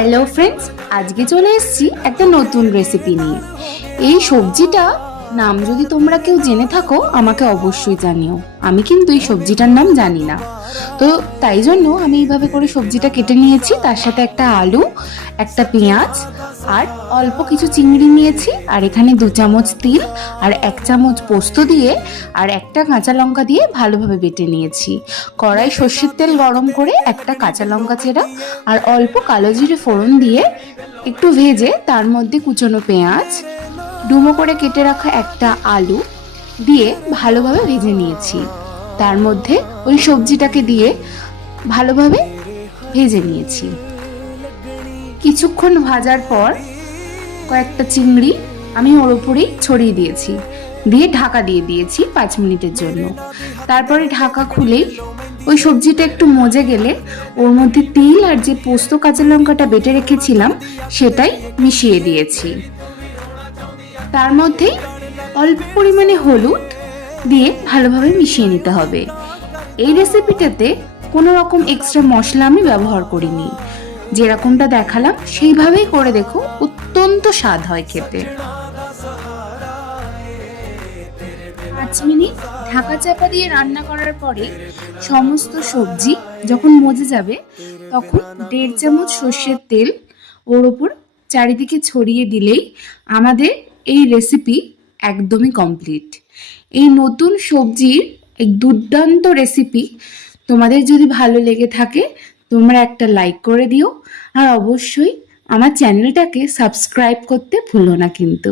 Hello friends, আজকে চলে এসেছি একটা নতুন রেসিপি নিয়ে। এই সবজিটা নাম যদি তোমরা কেউ জেনে থাকো আমাকে অবশ্যই জানিও। আমি কিন্তু এই সবজিটার নাম জানি না, তো তাই জন্য আমি এইভাবে করে সবজিটা কেটে নিয়েছি। তার সাথে একটা আলু, একটা পেঁয়াজ আর অল্প কিছু চিংড়ি নিয়েছি, আর এখানে 2 চামচ তিল আর 1 চামচ পোস্ত দিয়ে আর একটা কাঁচা লঙ্কা দিয়ে ভালোভাবে বেটে নিয়েছি। কড়াই সর্ষের তেল গরম করে একটা কাঁচা লঙ্কা চেরা আর অল্প কালো জিরে ফোড়ন দিয়ে একটু ভেজে তার মধ্যে কুচনো পেঁয়াজ, ডুমো করে কেটে রাখা একটা আলু দিয়ে ভালোভাবে ভেজে নিয়েছি। তার মধ্যে ওই সবজিটাকে দিয়ে ভালোভাবে ভেজে নিয়েছি। কিছুক্ষণ ভাজার পর কয়েকটা চিংড়ি আমি ওর উপরেই ছড়িয়ে দিয়েছি, দিয়ে ঢাকা দিয়ে দিয়েছি 5 মিনিটের জন্য। তারপরে ঢাকা খুলেই ওই সবজিটা একটু মজে গেলে ওর মধ্যে তিল আর যে পোস্ত কাঁচা লঙ্কাটা বেটে রেখেছিলাম সেটাই মিশিয়ে দিয়েছি। তার মধ্যেই অল্প পরিমাণে হলুদ দিয়ে ভালোভাবে মিশিয়ে নিতে হবে। এই রেসিপিটাতে কোনো রকম এক্সট্রা মশলা আমি ব্যবহার করিনি, যেরকমটা দেখালাম সেইভাবেই করে দেখো, অত্যন্ত স্বাদ হয় খেতে। 5 মিনিট ঢাকা চাপা দিয়ে রান্না করার পরে সমস্ত সবজি যখন মজে যাবে তখন 1.5 চামচ সর্ষের তেল ওর ওপর চারিদিকে ছড়িয়ে দিলেই আমাদের এই রেসিপি একদমই কমপ্লিট। এই নতুন সবজির এক দুর্দান্ত রেসিপি তোমাদের যদি ভালো লেগে থাকে তোমরা একটা লাইক করে দিও, আর অবশ্যই আমার চ্যানেলটাকে সাবস্ক্রাইব করতে ভুলো না কিন্তু।